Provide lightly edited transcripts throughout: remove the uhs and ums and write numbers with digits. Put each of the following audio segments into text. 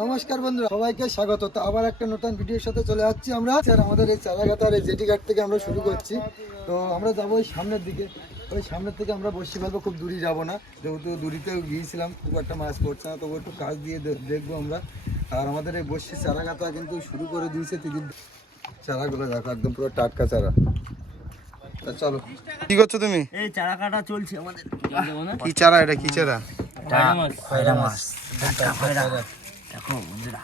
নমস্কার বন্ধুরা, সবাইকে স্বাগত। তো আবার একটা নতুন ভিডিওর সাথে চলে যাচ্ছি আমরা। আর আমাদের এই চারাগাতার এই জেটি ঘাট থেকে আমরা শুরু করছি। তো আমরা যাবো ওই সামনের দিকে, ওই সামনের থেকে আমরা বসে ফেলবো, খুব দূরে যাবো না, যেহেতু দূরিতেও গিয়েছিলাম, খুব একটা মাছ পড়ছে না, তবু একটু কাজ দিয়ে দেখবো আমরা। আর আমাদের এই বসি চারাগাতা কিন্তু শুরু করে দিয়েছে দিদির। চারাগুলো দেখো একদম পুরো টাটকা চারা। চলো, কি করছো তুমি? এই চারা কাটা চলছে আমাদের। কি চারা এটা? কি চারা? খয়রা মাছ। টাটকা খয়রা। দেখো বন্ধুরা,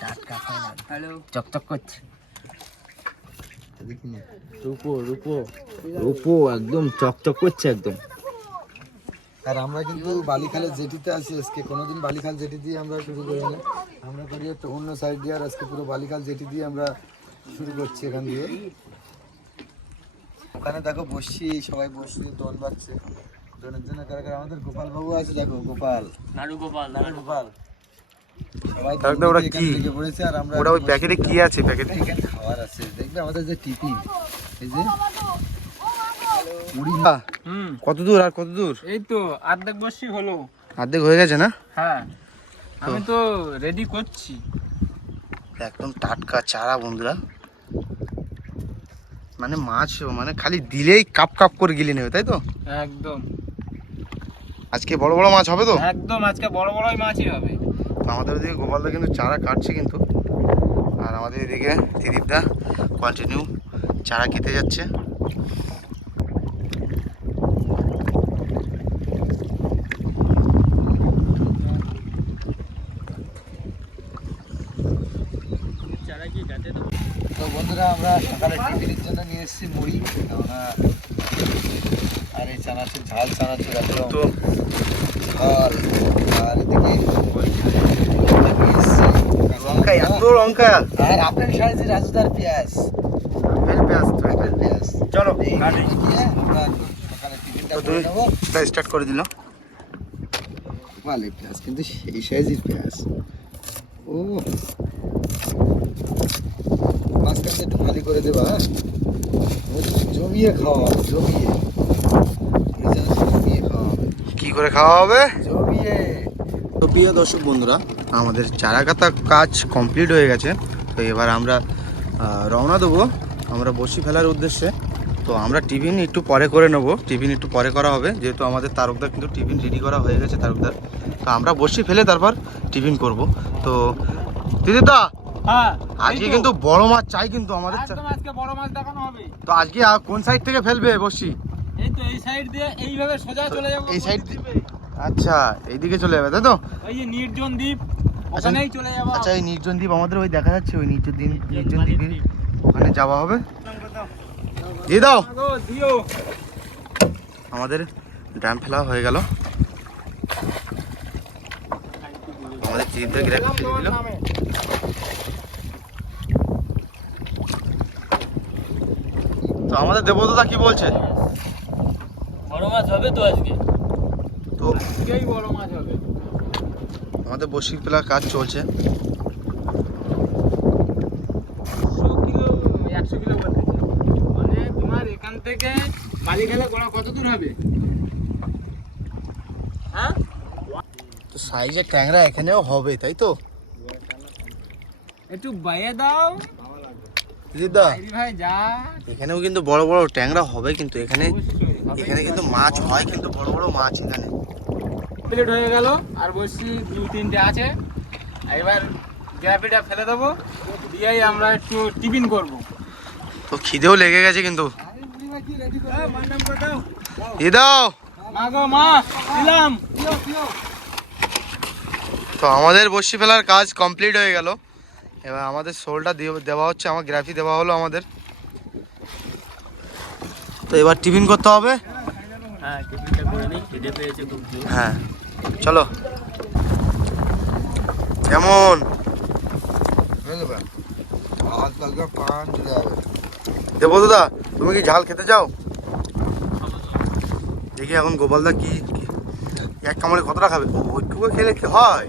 টাটকা খয়রা। হ্যালো, চকচক করছে। দেখি না। রূপো রূপো রূপো একদম চকচক করছে একদম। আর আমরা কিন্তু বালিখালের জেটিতে আছি আজকে। কোনোদিন বালিখাল জেটি দিয়ে আমরা শুরু করি না, আমরা করি একটা অন্য সাইড দিয়ে। আর আজকে পুরো বালিখাল জেটি দিয়ে আমরা শুরু করছি এখান দিয়ে। ওখানে দেখো বসছি, সবাই বসছি, দোল বাজছে। দোলের জন্য কারা কারা? আমাদের গোপাল বাবু আছে, দেখো গোপাল, নাড়ু গোপাল, নাড়ু গোপাল সবাই ওরা এখান কি? থেকে পড়েছে। আর আমরা ওটা ওই প্যাকেটে কি আছে? প্যাকেটে এখানে খাবার আছে, দেখবে আমাদের যে টিফিন, এই যে কত দূর আর কত দূর? এই তো অর্ধেক বসি হলো। অর্ধেক হয়ে গেছে না? হ্যাঁ, আমি তো রেডি করছি। একদম টাটকা চারা বন্ধুরা, মানে মাছ মানে খালি দিলেই কাপ কাপ করে গিলে নেবে, তাই তো? একদম আজকে বড় বড় মাছ হবে তো? একদম আজকে বড় বড়ই মাছই হবে। আমাদের ওদিকে গোপালদা কিন্তু চারা কাটছে কিন্তু, আর আমাদের এদিকে ত্রিদীপদা কন্টিনিউ চারা কেটে যাচ্ছে। চারা কি কাটে দেবো? তো বন্ধুরা, আমরা সকালে টিফিনের জন্য নিয়ে এসেছি মুড়ি, আমরা আর এই চানাচুর, ঝাল চানাচুর একদম তো ঝাল। আর এদিকে লঙ্কা, এত লঙ্কা, আর আপনার সাইজের রাজুদার পেঁয়াজ, পেঁয়াজ তো আপনার পেঁয়াজ। চলো এই কাটি। দিয়ে আমরা একদম সকালে টিফিনটা করে নেবো। স্টার্ট করে দিল। ভালো পেঁয়াজ, কিন্তু সেই সাইজের পেঁয়াজ। ও মাঝখানটা একটু খালি করে দেবা, হ্যাঁ? জমিয়ে খাওয়া হবে, জমিয়ে। জমিয়ে খাওয়া হবে, কি করে খাওয়া হবে? জমিয়ে। তো প্রিয় দর্শক বন্ধুরা, আমাদের চারা কাটা কাজ কমপ্লিট হয়ে গেছে। তো এবার আমরা রওনা দেবো আমরা বসি ফেলার উদ্দেশ্যে। তো আমরা টিফিন একটু পরে করে নেবো, টিফিন একটু পরে করা হবে, যেহেতু আমাদের তারকদার কিন্তু টিফিন রেডি করা হয়ে গেছে তারকদার। তো আমরা বসি ফেলে তারপর টিফিন করব। তো দিদিদা, হ্যাঁ, আজকে কিন্তু বড় মাছ চাই কিন্তু আমাদের। একদম আজকে বড় মাছ দেখানো হবে। তো আজকে কোন সাইড থেকে ফেলবে বসি? এই তো এই সাইড দিয়ে এইভাবে সোজা চলে যাবো। এই সাইড দিয়ে? আচ্ছা, এইদিকে চলে যাবে তাই তো? ওই যে নির্জন দ্বীপ, ওখানেই চলে যাবো। আচ্ছা, এই নির্জন দ্বীপ আমাদের ওই দেখা যাচ্ছে, ওই নির্জন দ্বীপের ওখানে যাওয়া হবে। দিয়ে দাও। দিও। আমাদের ড্যাম ফেলা হয়ে গেল, আমাদের চিড়িদের গ্রাফি ফেলে দিল। তো আমাদের দেবদা কি বলছে? বড় মাছ হবে তো আজকে, তো আজকেই বড় মাছ হবে। আমাদের বসি ফেলার কাজ চলছে। 100 কিলো করতে মানে তোমার এখান থেকে বালিখালে গোড়া কত দূর হবে? হ্যাঁ, তো সাইজের ট্যাংরা এখানেও হবে, তাই তো? একটু বাইয়ে দাও দিদা, ভাই, যা। এখানেও কিন্তু বড় বড় ট্যাংরা হবে, কিন্তু এখানে অবশ্যই কিন্তু মাছ হয়, কিন্তু বড় বড় মাছ এখানে। প্লেট হয়ে গেল, আর বসছি 2-3টে আছে। এবার গ্যাপিটা ফেলে দেবো, দিয়েই আমরা একটু টিফিন করবো। তো খিদেও লেগে গেছে কিন্তু। দিয়ে দাও। মা গো মা, দিলাম। তো আমাদের বসি ফেলার কাজ কমপ্লিট হয়ে গেল। এবার আমাদের শোলটা দেওয়া হচ্ছে, আমার গ্রাফি দেওয়া হলো আমাদের। তো এবার টিফিন করতে হবে। হ্যাঁ, টিফিনটা করে নিই, খিদে পেয়েছে খুব জোর। হ্যাঁ, চলো। কেমন দেবো দাদা? তুমি কি ঝাল খেতে চাও? দেখি এখন গোপালদা কি এক কামড়ে কতটা খাবে। ওইটুকু খেলে কি হয়?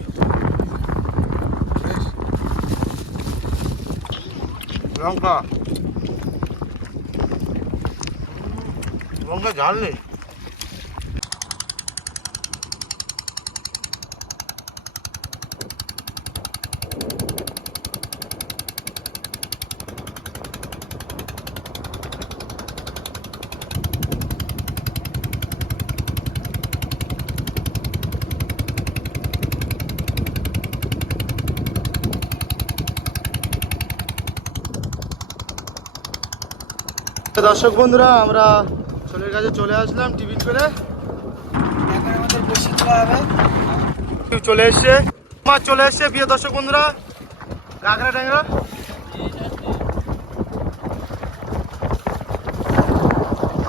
লঙ্কা লঙ্কা ঝাল নেই। দর্শক বন্ধুরা আমরা চলের কাছে চলে আসলাম টিফিন করে। এখন আমাদের বসে তোলা হবে। চলে এসছে মাছ চলে এসছে প্রিয় দর্শক বন্ধুরা, কাঁকড়া ট্যাংরা।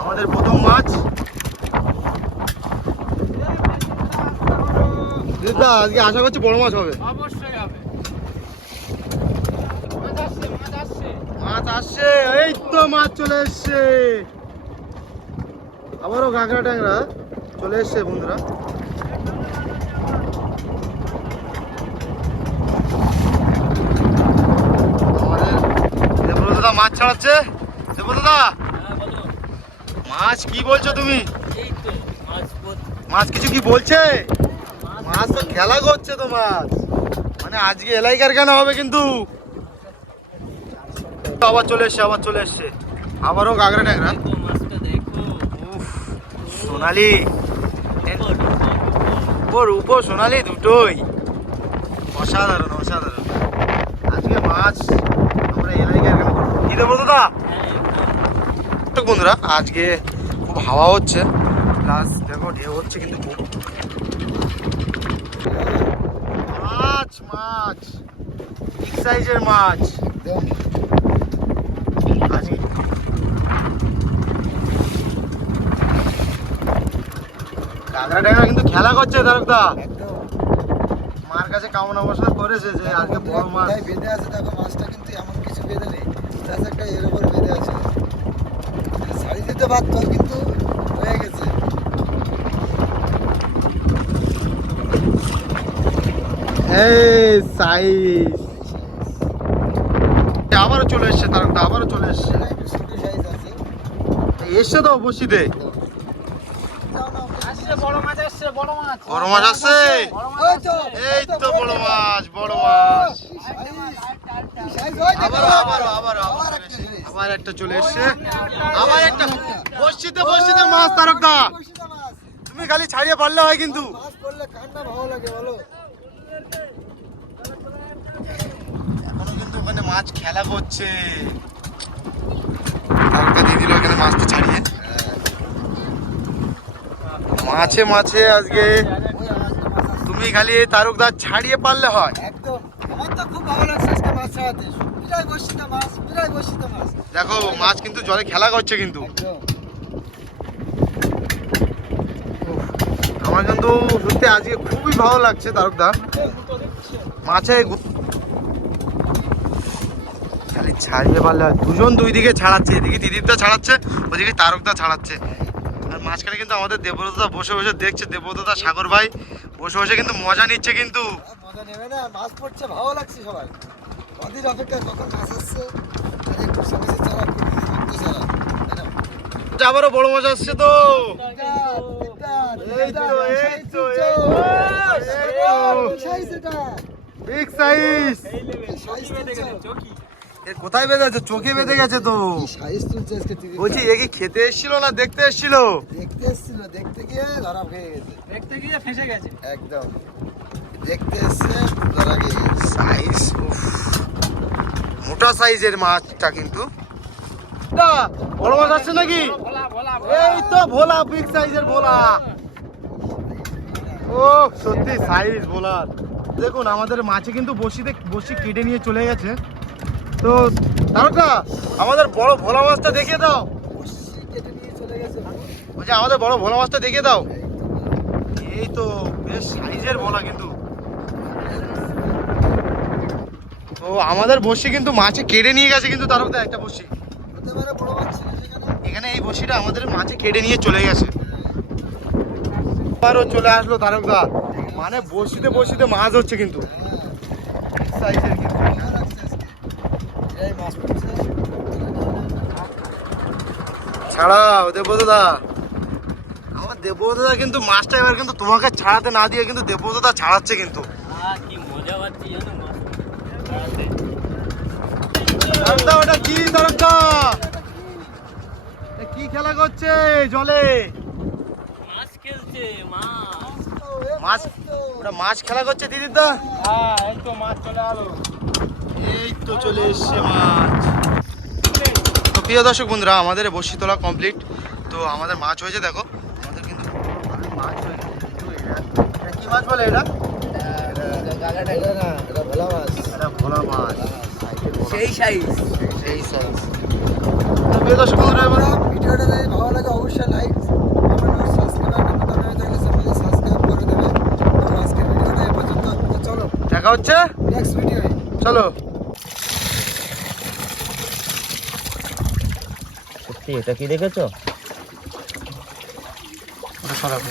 আমাদের প্রথম মাছ। দিদা আজকে আশা করছি বড় মাছ হবে। অবশ্যই হবে। মাছ আসছে, মাছ আসছে। মাছ আসছে, এই তো মাছ চলে এসছে। আবারও কাঁকড়া ট্যাংরা চলে এসছে বন্ধুরা। আমাদের দেবব্রত দাদা মাছ ছাড়াচ্ছে। দেবব্রত দাদা মাছ কি বলছো তুমি? মাছ কিছু কি বলছে? মাছ তো খেলা করছে তো মাছ, মানে আজকে এলাইকার কেন হবে কিন্তু। আবার চলে এসছে, আবার চলে এসছে, আবারও কাঁকড়া ট্যাংরা। উফ, সোনালি উপর সোনালি দুটোই অসাধারণ অসাধারণ। আজকে মাছ আমরা এলাইকার কেন করবো কি দেবো দাদা? বন্ধুরা আজকে খুব হাওয়া হচ্ছে, প্লাস দেখো ঢেউ হচ্ছে কিন্তু খুব। মাছ মাছ বিগ সাইজের মাছ আজকে। কাঁকড়া ট্যাংরা কিন্তু খেলা করছে তারকদা, মার কাছে কামনা বাসনা করেছে যে আজকে বড় মাছ বেঁধে আছে। দেখো মাছটা কিন্তু এমন কিছু বেঁধে নেই, জাস্ট একটা এর উপর বেঁধে আছে। ছাড়ি দিতে পারতো কিন্তু হয়ে গেছে। এই সাইজ আবারও চলে এসছে তারকদা, আবারও চলে এসছে। সাইজ আছে। এসছে তো বসিতে আসছে বড় মাছ আসছে, বড় মাছ। বড় মাছ আসছে। ওই তো এই তো বড় মাছ, বড় মাছ। সাইজ হয় দেখো। আবারও আবারও আবারও আবার একটা চলে এসছে, আবার একটা বসিতে বসিতে মাছ তারকদা। বসিতে মাছ। তুমি খালি ছাড়িয়ে পারলে হয় কিন্তু। মাছ পড়লে কান্না ভালো লাগে বলো। এখনো কিন্তু ওখানে মাছ খেলা করছে। তারকদা দিয়ে দিল এখানে মাছটা ছাড়িয়ে। মাছে মাছে আজকে তুমি খালি তারকদা ছাড়িয়ে পারলে হয়। একদম আমার তো খুব ভালো লাগছে আজকে মাছ ছাড়াতে। বিরাই বসিতে মাছ, বিরাই বসিতে মাছ। দেখো মাছ কিন্তু জলে খেলা করছে কিন্তু। একদম আমার কিন্তু সত্যি আজকে খুবই ভালো লাগছে তারকদা। মাছে খালি ছাড়িয়ে পারলে হয়। দুজন দুই দিকে ছাড়াচ্ছে, এদিকে দিদিরদা ছাড়াচ্ছে, ওদিকে তারকদা ছাড়াচ্ছে। আর মাঝখানে কিন্তু আমাদের দেবব্রতদা বসে বসে দেখছে, দেবব্রতদা সাগর ভাই বসে বসে কিন্তু মজা নিচ্ছে কিন্তু। মজা নেবে না, মাছ পড়ছে ভালো লাগছে সবাই। কদিন অপেক্ষা কখন মাছ আসছে। আর একটু সময় ছাড়া খুব শক্ত ছাড়া, তাই না? আবারও বড় মাছ আসছে তো। এই তো, এই তো, সাইজ এটা। Big size. সাইজ তুলছো? এ কোথায় বেঁধে আছে? চোখে বেঁধে গেছে তো। সাইজ তুলছে আজকে টিভি। বলছি এ কি খেতে এসেছিল না দেখতে এসেছিল? দেখতে এসেছিল, দেখতে গিয়ে ধরা খেয়ে গেছে। দেখতে গিয়ে ফেঁসে গেছে। একদম দেখতে এসছে, ধরা খেয়ে গেছে। সাইজ মোটা সাইজের মাছটা কিন্তু। বড় মাছ আসছে নাকি? ভোলা ভোলা এই তো ভোলা, বিগ সাইজের ভোলা। ও সত্যি সাইজ ভোলার। দেখুন আমাদের মাছে কিন্তু বসি কেটে নিয়ে চলে গেছে। তো তারকা আমাদের বড় ভোলা মাছটা দেখিয়ে দাও। বসি কেটে নিয়ে চলে গেছে। বলছি আমাদের বড় ভোলা মাছটা দেখিয়ে দাও। এই তো বেশ সাইজের ভোলা কিন্তু। তো আমাদের বসি কিন্তু মাছে কেটে নিয়ে গেছে কিন্তু তারকদা একটা বসি। হতে পারে বড় মাছ ছিল সেখানে। এখানে এই বসিটা আমাদের মাছে কেটে নিয়ে চলে গেছে। আবারও চলে আসলো তারকদা, মানে বসিতে বসিতে মাছ হচ্ছে কিন্তু সাইজের কিন্তু। ভালো লাগছে আজকে। এই মাছ পড়ছে। ছাড়াও দেবব্রতদা, আমার দেবব্রতদা কিন্তু মাছটা এবার কিন্তু তোমাকে ছাড়াতে না দিয়ে কিন্তু দেবব্রতদা ছাড়াচ্ছে কিন্তু। কি মজা পাচ্ছি জানো মাছ তারকদা ওটা কি? তারকদা এ কি খেলা করছে জলে? মাছ খেলছে মাছ। মাছ, ওটা মাছ খেলা করছে দিদিরদা। হ্যাঁ এই তো মাছ চলে আলো। এই তো চলে এসছে মাছ। তো প্রিয় দর্শক বন্ধুরা, আমাদের বড়শি তোলা কমপ্লিট। তো আমাদের মাছ হয়েছে, দেখো আমাদের কিন্তু ভালোই মাছ হয়েছে। কিন্তু এটা কি মাছ বলে? এটা এটা না, এটা ভোলা মাছ। এটা ভোলা মাছ। সেই সাইজ। সেই সাইজ। তো প্রিয় দর্শক বন্ধুরা, এবার ভিডিওটা যদি ভালো লাগে অবশ্যই লাইক কমেন্ট আর সাবস্ক্রাইব নতুন হয়ে থাকলে চ্যানেলটি সাবস্ক্রাইব করে দেবে। তো আজকের ভিডিওটা এই পর্যন্ত। তো চলো দেখা হচ্ছে নেক্সট ভিডিও। চলো। সত্যি এটা কি দেখেছো? ওটা সরাবো।